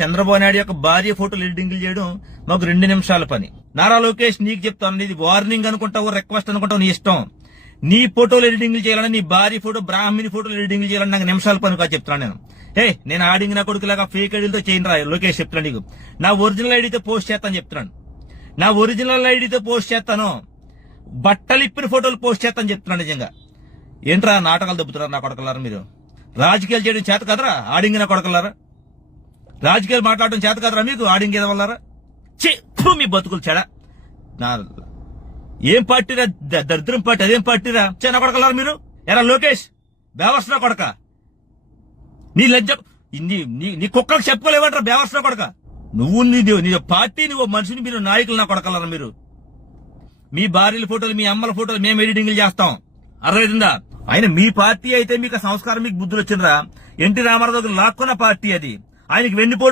చంద్రబాబు నాయుడు యొక్క భార్య ఫోటోలు ఎడిటింగ్లు చేయడం మాకు 2 నిమిషాల పని. నారా లోకేష్ నీకు చెప్తాను, ఇది వార్నింగ్ అనుకుంటావు, రిక్వెస్ట్ అనుకుంటావు, నీ ఇష్టం. నీ ఫోటోలు ఎడిటింగ్లు చేయాలని, నీ భార్య ఫోటో బ్రాహ్మణి ఫోటోలు ఎడిటింగ్లు చేయాలని నాకు నిమిషాల పని కాదు చెప్తున్నాను నేను. నేను ఆడింగ్ నా కొడుకులాగా ఫేక్ ఐడీలతో చేయను రా లోకేష్ చెప్తున్నాను నీకు. నా ఒరిజినల్ ఐడితో పోస్ట్ చేస్తాను చెప్తున్నాను. నా ఒరిజినల్ ఐడితో పోస్ట్ చేస్తాను, బట్టలు ఇప్పిన ఫోటోలు పోస్ట్ చేస్తాను చెప్తున్నాను. నిజంగా ఏంట్రా నాటకాలు దెబ్బతున్నారు నా కొడకలారా మీరు? రాజకీయాలు చేయడం చేత కదరా ఆడింగ్ నా కొడకలారా? రాజకీయాలు మాట్లాడడం చేత కదరా మీకు ఆడింగ్ ఏదో వల్లారా? మీ బతుకులు చెడ. ఏం పార్టీరా దరిద్రం పార్టీ, అదేం పార్టీరా నా కొడకలారా మీరు? ఎరా లోకేష్ బేవర్సనా కొడక, నీ లజ్జ నీ కుక్కలకు చెప్పుకోలేవంటారా బేవర్సనా కొడక? నువ్వు నీ పార్టీ, నువ్వు మనిషిని, మీరు నాయకులు నా కొడకలారా మీరు? మీ భార్యల ఫోటోలు, మీ అమ్మల ఫోటోలు మేము ఎడిటింగ్లు చేస్తాం, అర్థమైందా? ఆయన మీ పార్టీ అయితే మీకు సంస్కారం, మీకు బుద్ధులు వచ్చిందిరా. ఎన్టీ రామారావు దగ్గర లాక్కున్న పార్టీ అది. ఆయనకి వెన్నుపోటు